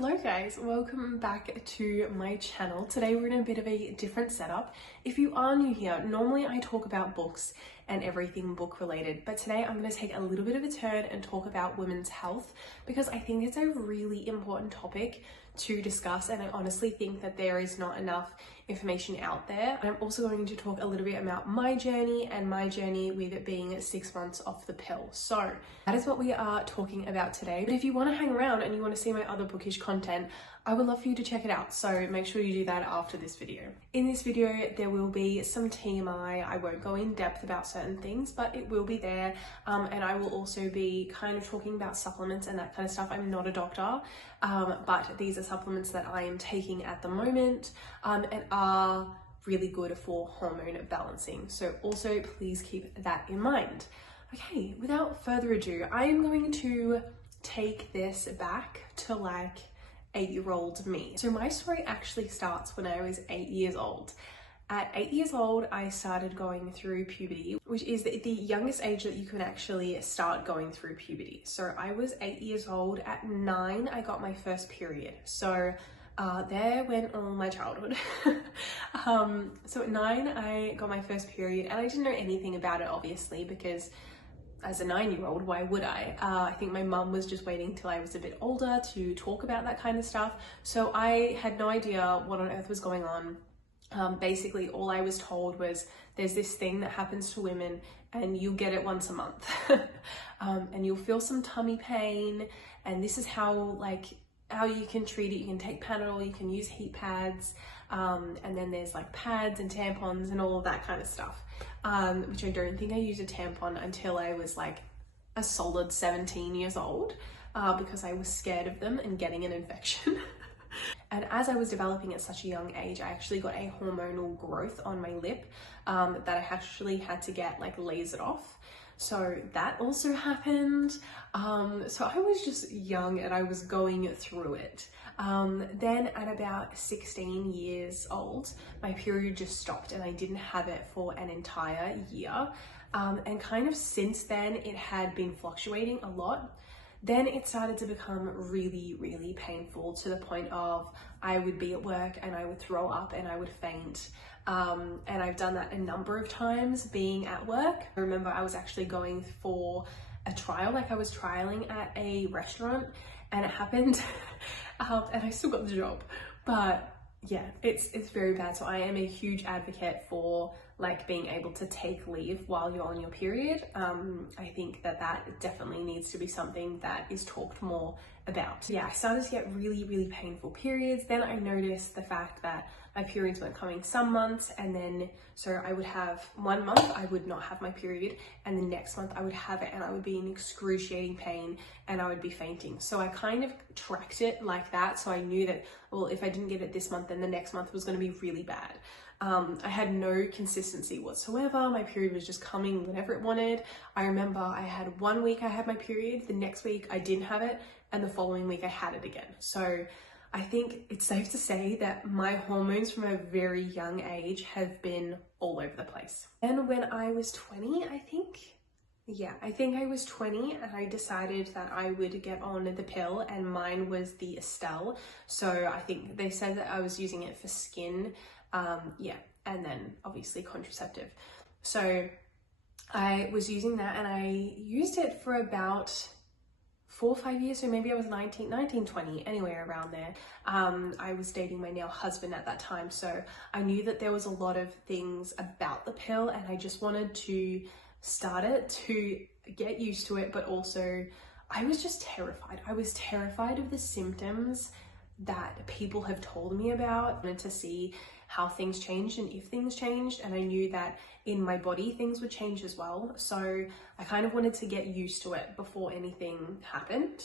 Hello guys, welcome back to my channel. Today we're in a bit of a different setup. If you are new here, normally I talk about books and everything book related, but today I'm going to take a little bit of a turn and talk about women's health because I think it's a really important topic to discuss, and I honestly think that there is not enough information out there. I'm also going to talk a little bit about my journey with it being 6 months off the pill. So that is what we are talking about today. But if you want to hang around and you want to see my other bookish content, I would love for you to check it out. So make sure you do that after this video. In this video, there will be some TMI. I won't go in depth about certain things, but it will be there. And I will also be kind of talking about supplements and that kind of stuff. I'm not a doctor, but these are supplements that I am taking at the moment and are really good for hormone balancing. So also please keep that in mind. Okay, without further ado, I am going to take this back to like 8-year-old me. So my story actually starts when I was 8 years old. At 8 years old, I started going through puberty, which is the youngest age that you can actually start going through puberty. So I was 8 years old. At 9, I got my first period. So there went all my childhood. So at 9, I got my first period, and I didn't know anything about it, obviously, because as a 9-year-old, why would I? I think my mum was just waiting till I was a bit older to talk about that kind of stuff. So I had no idea what on earth was going on. Basically, all I was told was there's this thing that happens to women and you'll get it once a month. And you'll feel some tummy pain, and this is how you can treat it. You can take Panadol, you can use heat pads, and then there's like pads and tampons and all of that kind of stuff, which I don't think I used a tampon until I was like a solid 17 years old, because I was scared of them and getting an infection. And as I was developing at such a young age, I actually got a hormonal growth on my lip that I actually had to get like lasered off. So that also happened. So I was just young and I was going through it. Then at about 16 years old, my period just stopped and I didn't have it for an entire year. And kind of since then, it had been fluctuating a lot. Then it started to become really, really painful to the point of I would be at work and I would throw up and I would faint. And I've done that a number of times being at work. I remember I was actually going for a trial, like I was trialing at a restaurant, and it happened and I still got the job. But yeah, it's very bad. So I am a huge advocate for like being able to take leave while you're on your period. I think that definitely needs to be something that is talked more about. Yeah, I started to get really, really painful periods. Then I noticed the fact that my periods weren't coming some months, and then so I would have 1 month I would not have my period, and the next month I would have it and I would be in excruciating pain and I would be fainting. So I kind of tracked it like that, so I knew that, well, if I didn't get it this month, then the next month was going to be really bad. I had no consistency whatsoever. My period was just coming whenever it wanted. I remember I had 1 week I had my period, the next week I didn't have it, and the following week I had it again. So I think it's safe to say that my hormones from a very young age have been all over the place. And when I was 20, I think I was 20, and I decided that I would get on the pill, and mine was the Estelle. So I think they said that I was using it for skin, and then obviously contraceptive. So I was using that, and I used it for about 4 or 5 years, so maybe I was 19, 20, anywhere around there. I was dating my now husband at that time, so I knew that there was a lot of things about the pill, and I just wanted to start it to get used to it, but also I was just terrified. I was terrified of the symptoms that people have told me about. I wanted to see how things changed and if things changed, and I knew that in my body things would change as well. So I kind of wanted to get used to it before anything happened.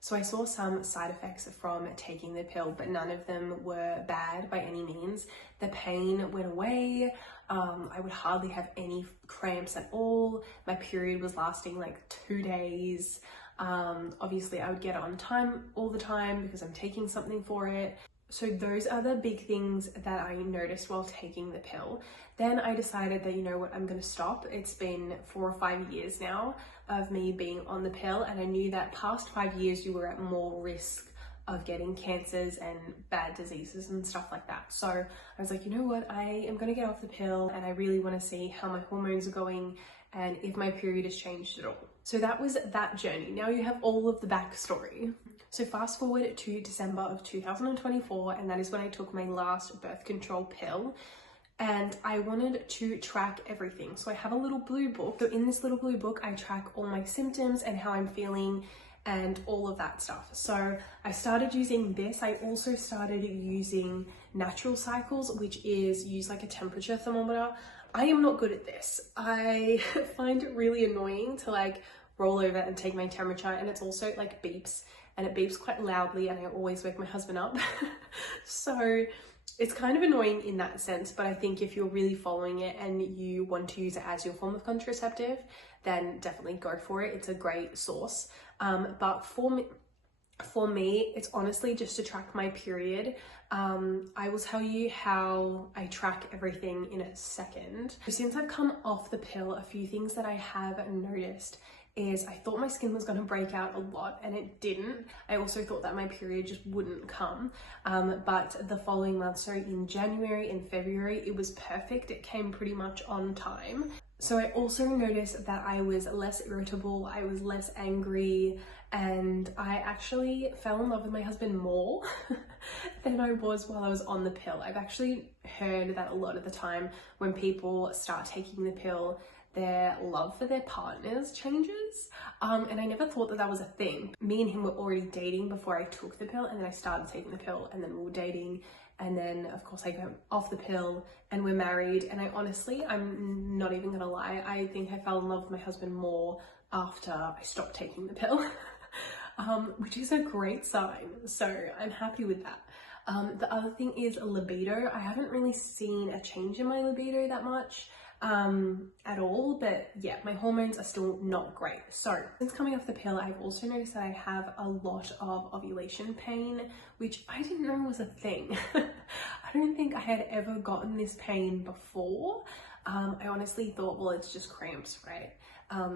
So I saw some side effects from taking the pill, but none of them were bad by any means. The pain went away. I would hardly have any cramps at all. My period was lasting like 2 days. Obviously I would get it on time all the time because I'm taking something for it. So those are the big things that I noticed while taking the pill. Then I decided that, you know what, I'm going to stop. It's been 4 or 5 years now of me being on the pill, and I knew that past 5 years you were at more risk of getting cancers and bad diseases and stuff like that. So I was like, you know what, I am going to get off the pill and I really want to see how my hormones are going and if my period has changed at all. So that was that journey. Now you have all of the backstory. So fast forward to December of 2024, and that is when I took my last birth control pill. And I wanted to track everything. So I have a little blue book. So in this little blue book, I track all my symptoms and how I'm feeling and all of that stuff. So I started using this. I also started using Natural Cycles, which is use like a temperature thermometer. I am not good at this. I find it really annoying to like roll over and take my temperature, and it's also like beeps, and it beeps quite loudly, and I always wake my husband up. So it's kind of annoying in that sense, but I think if you're really following it and you want to use it as your form of contraceptive, then definitely go for it. It's a great source. But for me, it's honestly just to track my period. I will tell you how I track everything in a second. Since I've come off the pill, a few things that I have noticed is I thought my skin was going to break out a lot, and it didn't. I also thought that my period just wouldn't come, but the following month, so in January and February, it was perfect. It came pretty much on time. So I also noticed that I was less irritable, I was less angry, and I actually fell in love with my husband more than I was while I was on the pill. I've actually heard that a lot of the time when people start taking the pill, their love for their partners changes, and I never thought that that was a thing. Me and him were already dating before I took the pill, and then I started taking the pill, and then we were dating, and then of course I went off the pill and we're married. And I honestly, I'm not even gonna lie, I think I fell in love with my husband more after I stopped taking the pill, which is a great sign, so I'm happy with that. The other thing is libido. I haven't really seen a change in my libido that much at all, but yeah, my hormones are still not great. So since coming off the pill, I've also noticed that I have a lot of ovulation pain, which I didn't know was a thing. I don't think I had ever gotten this pain before. I honestly thought, well, it's just cramps, right?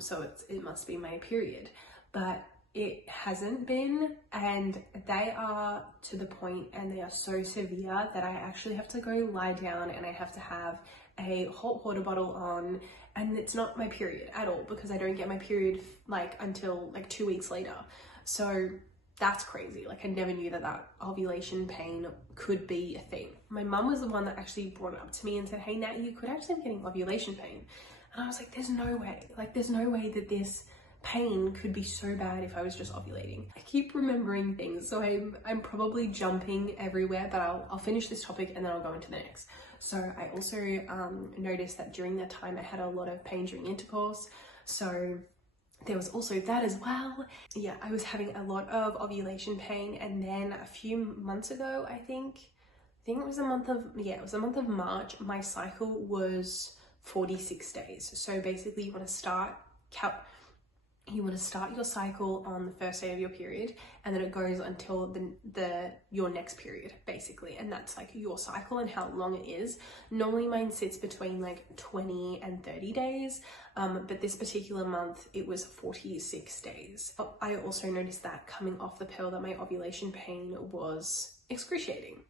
So it must be my period, but it hasn't been, and they are to the point and they are so severe that I actually have to go lie down and I have to have a hot water bottle on, and it's not my period at all because I don't get my period like until like 2 weeks later. So that's crazy. Like I never knew that that ovulation pain could be a thing. My mum was the one that actually brought it up to me and said, hey Nat, you could actually be getting ovulation pain. And I was like, there's no way, like there's no way that this pain could be so bad if I was just ovulating. I keep remembering things, so I'm probably jumping everywhere, but I'll finish this topic and then I'll go into the next. So I also noticed that during that time I had a lot of pain during intercourse, so there was also that as well. Yeah, I was having a lot of ovulation pain, and then a few months ago, I think it was the month of March, my cycle was 46 days. So basically you want to start your cycle on the first day of your period, and then it goes until your next period basically, and that's like your cycle and how long it is. Normally mine sits between like 20 and 30 days, but this particular month it was 46 days. I also noticed that coming off the pill that my ovulation pain was excruciating.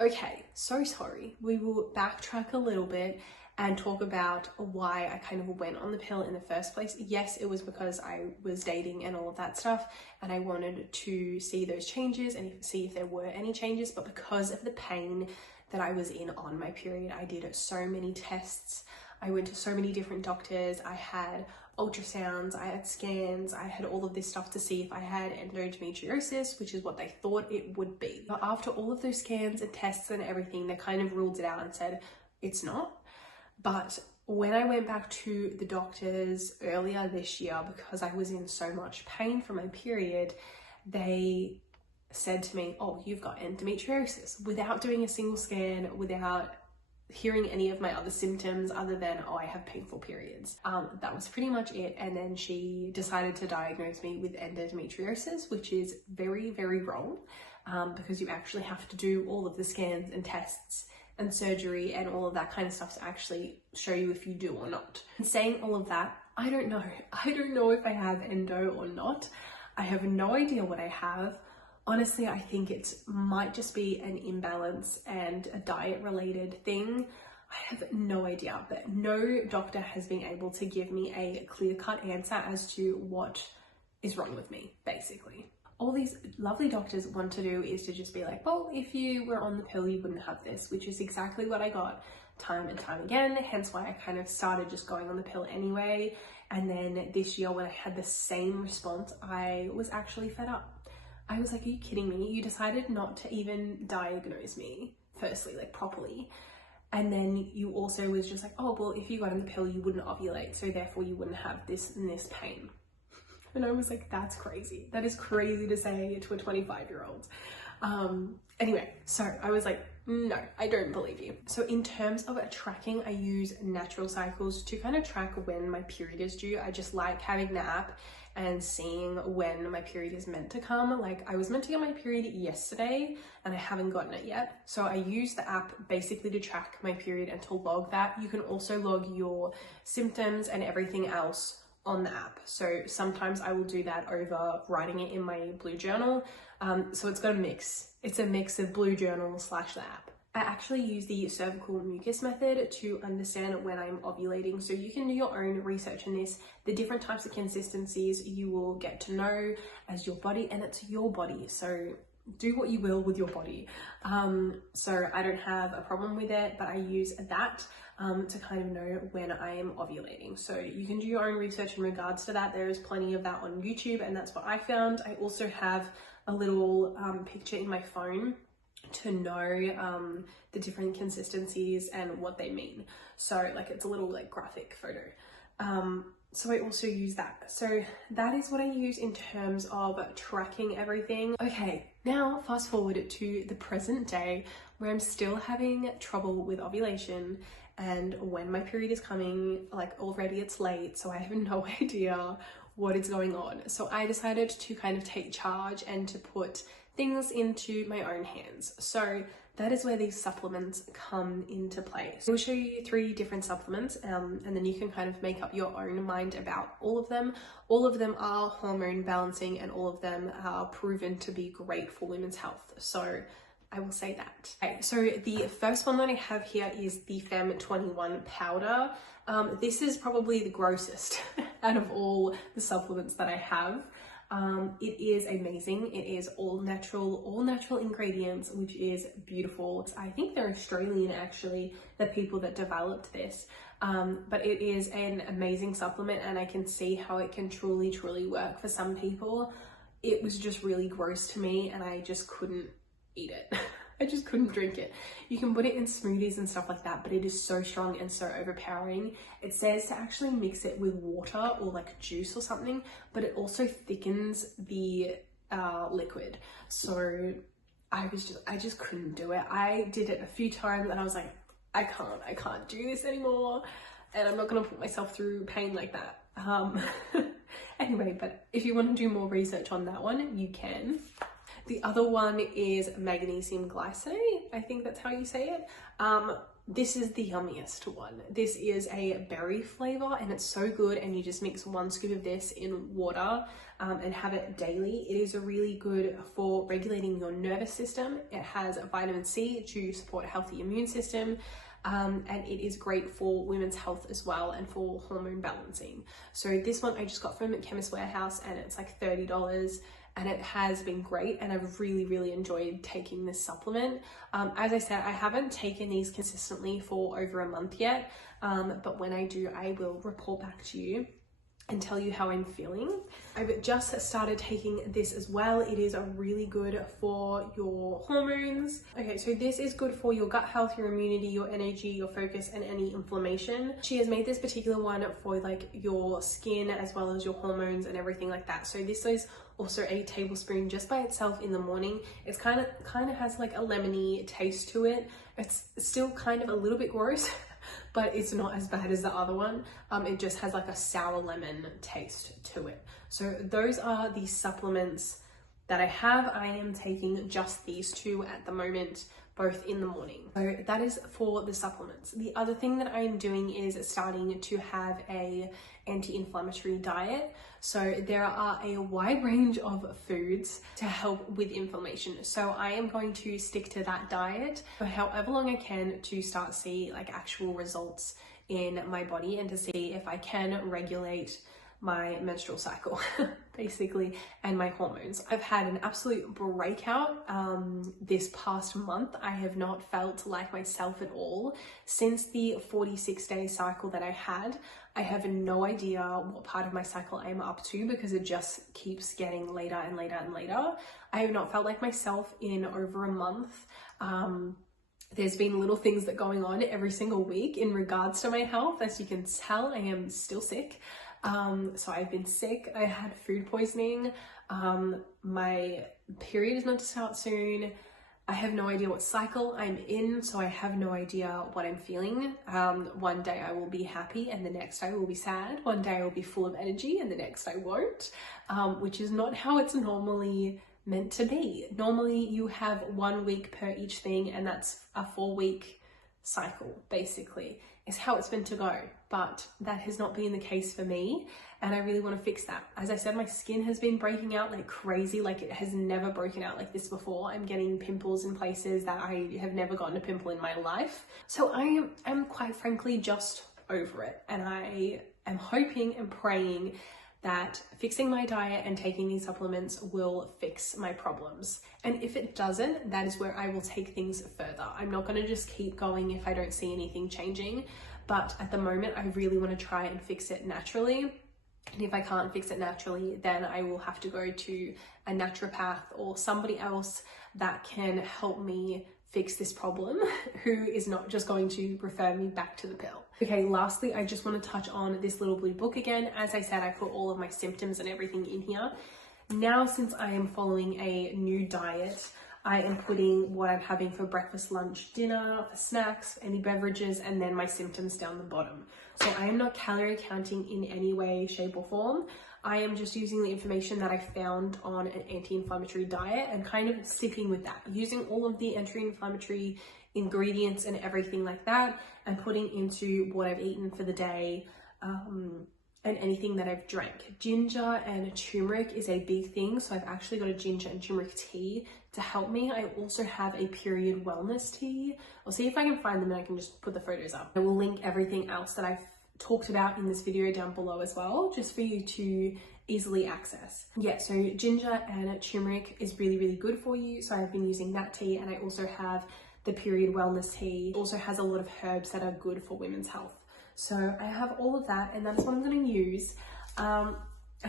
Okay, so sorry, we will backtrack a little bit and talk about why I kind of went on the pill in the first place. Yes, it was because I was dating and all of that stuff, and I wanted to see those changes and see if there were any changes, but because of the pain that I was in on my period, I did so many tests. I went to so many different doctors. I had ultrasounds, I had scans, I had all of this stuff to see if I had endometriosis, which is what they thought it would be. But after all of those scans and tests and everything, they kind of ruled it out and said, it's not. But when I went back to the doctors earlier this year, because I was in so much pain from my period, they said to me, oh, you've got endometriosis, without doing a single scan, without hearing any of my other symptoms other than, oh, I have painful periods. That was pretty much it. And then she decided to diagnose me with endometriosis, which is very, very wrong, because you actually have to do all of the scans and tests and surgery and all of that kind of stuff to actually show you if you do or not. And saying all of that, I don't know. I don't know if I have endo or not. I have no idea what I have, Honestly, I think it might just be an imbalance and a diet related thing. I have no idea, but no doctor has been able to give me a clear-cut answer as to what is wrong with me, basically. All these lovely doctors want to do is to just be like, well, if you were on the pill, you wouldn't have this, which is exactly what I got time and time again, hence why I kind of started just going on the pill anyway. And then this year when I had the same response, I was actually fed up. I was like, are you kidding me? You decided not to even diagnose me, firstly, like properly. And then you also was just like, oh, well, if you got on the pill, you wouldn't ovulate, so therefore you wouldn't have this and this pain. And I was like, that's crazy. That is crazy to say to a 25-year-old. Anyway, so I was like, no, I don't believe you. So in terms of tracking, I use natural cycles to kind of track when my period is due. I just like having the app and seeing when my period is meant to come. Like I was meant to get my period yesterday and I haven't gotten it yet. So I use the app basically to track my period and to log that. You can also log your symptoms and everything else on the app. So sometimes I will do that over writing it in my blue journal. So it's got a mix. It's a mix of blue journal / the app. I actually use the cervical mucus method to understand when I'm ovulating. So you can do your own research in this. The different types of consistencies you will get to know as your body, and it's your body. So do what you will with your body. So I don't have a problem with it, but I use that to kind of know when I am ovulating. So you can do your own research in regards to that. There is plenty of that on YouTube, and that's what I found. I also have a little picture in my phone to know the different consistencies and what they mean. So like it's a little like graphic photo. So I also use that. So that is what I use in terms of tracking everything. Okay, now fast forward to the present day where I'm still having trouble with ovulation, and when my period is coming, like already it's late, so I have no idea what is going on. So I decided to kind of take charge and to put things into my own hands. So that is where these supplements come into play. So I'll show you 3 different supplements and then you can kind of make up your own mind about all of them. All of them are hormone balancing and all of them are proven to be great for women's health. So I will say that. Okay, so the first one that I have here is the Fem 21 powder. This is probably the grossest out of all the supplements that I have. It is amazing. It is all natural ingredients, which is beautiful. I think they're Australian actually, the people that developed this. But it is an amazing supplement and I can see how it can truly work for some people. It was just really gross to me and I just couldn't eat it. I just couldn't drink it. You can put it in smoothies and stuff like that, but it is so strong and so overpowering. It says to actually mix it with water or like juice or something, but it also thickens the liquid. So I just couldn't do it. I did it a few times and I was like, I can't do this anymore. And I'm not gonna put myself through pain like that. Anyway, but if you want to do more research on that one, you can. The other one is magnesium glycinate. I think that's how you say it. This is the yummiest one. This is a berry flavor and it's so good, and you just mix 1 scoop of this in water and have it daily. It is really good for regulating your nervous system. It has vitamin C to support a healthy immune system. And it is great for women's health as well and for hormone balancing. So this one I just got from Chemist Warehouse and it's like $30. And it has been great and I've really enjoyed taking this supplement. As I said, I haven't taken these consistently for over a month yet, but when I do, I will report back to you and tell you how I'm feeling. I've just started taking this as well. It is really good for your hormones. Okay, so this is good for your gut health, your immunity, your energy, your focus, and any inflammation. She has made this particular one for like your skin as well as your hormones and everything like that. So this is also a tablespoon just by itself in the morning. It's kind of has like a lemony taste to it. It's still kind of a little bit gross, but it's not as bad as the other one. It just has like a sour lemon taste to it. So those are the supplements that I have, I am taking just these two at the moment, both in the morning. So that is for the supplements. The other thing that I'm doing is starting to have a anti-inflammatory diet. So there are a wide range of foods to help with inflammation. So I am going to stick to that diet for however long I can to start to see like actual results in my body and to see if I can regulate my menstrual cycle basically, and my hormones. I've had an absolute breakout this past month. I have not felt like myself at all since the 46-day cycle that I had. I have no idea what part of my cycle I'm up to because it just keeps getting later and later and later. I have not felt like myself in over a month. There's been little things that are going on every single week in regards to my health. As you can tell, I am still sick. So I've been sick, I had food poisoning, my period is meant to start soon. I have no idea what cycle I'm in, so I have no idea what I'm feeling. One day I will be happy and the next I will be sad. One day I will be full of energy and the next I won't, which is not how it's normally meant to be. Normally you have 1 week per each thing, and that's a 4-week cycle basically is how it's meant to go, but that has not been the case for me, and I really want to fix that. As I said, my skin has been breaking out like crazy, like it has never broken out like this before. I'm getting pimples in places that I have never gotten a pimple in my life. So I am quite frankly just over it, and I am hoping and praying that fixing my diet and taking these supplements will fix my problems. And if it doesn't, that is where I will take things further. I'm not going to just keep going if I don't see anything changing. But at the moment, I really want to try and fix it naturally. And if I can't fix it naturally, then I will have to go to a naturopath or somebody else that can help me fix this problem, who is not just going to refer me back to the pill. Okay, lastly, I just want to touch on this little blue book again. As I said, I put all of my symptoms and everything in here. Now, since I am following a new diet, I am putting what I'm having for breakfast, lunch, dinner, for snacks, any beverages, and then my symptoms down the bottom. So I am not calorie counting in any way, shape, or form. I am just using the information that I found on an anti-inflammatory diet and kind of sticking with that, using all of the anti-inflammatory ingredients and everything like that, and putting into what I've eaten for the day, and anything that I've drank. Ginger and turmeric is a big thing, so I've actually got a ginger and turmeric tea to help me. I also have a period wellness tea. I'll see if I can find them and I can just put the photos up. I will link everything else that I've talked about in this video down below as well, just for you to easily access. Yeah, so ginger and turmeric is really, really good for you. So I've been using that tea, and I also have the period wellness tea. It also has a lot of herbs that are good for women's health. So I have all of that, and that's what I'm going to use. And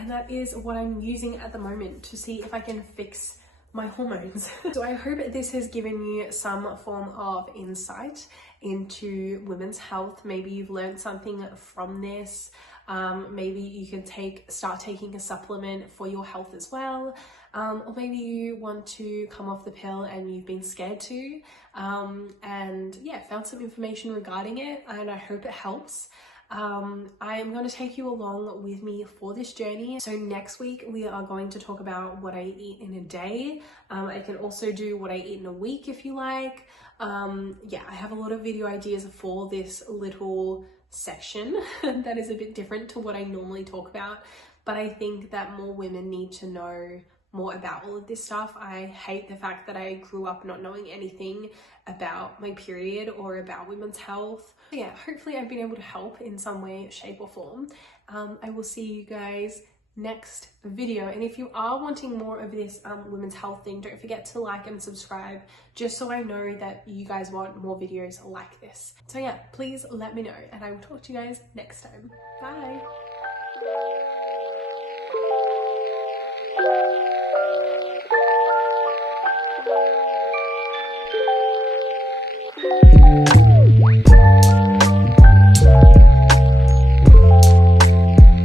that is what I'm using at the moment to see if I can fix my hormones. So I hope this has given you some form of insight into women's health. Maybe you've learned something from this. Maybe you can start taking a supplement for your health as well. Or maybe you want to come off the pill and you've been scared to, and yeah, found some information regarding it, and I hope it helps. I am going to take you along with me for this journey. So next week we are going to talk about what I eat in a day. I can also do what I eat in a week if you like. Yeah, I have a lot of video ideas for this little section that is a bit different to what I normally talk about, but I think that more women need to know more about all of this stuff. I hate the fact that I grew up not knowing anything about my period or about women's health. Yeah, hopefully I've been able to help in some way, shape or form. I will see you guys next video, and if you are wanting more of this women's health thing, don't forget to like and subscribe, just so I know that you guys want more videos like this. So yeah, please let me know, and I will talk to you guys next time. Bye.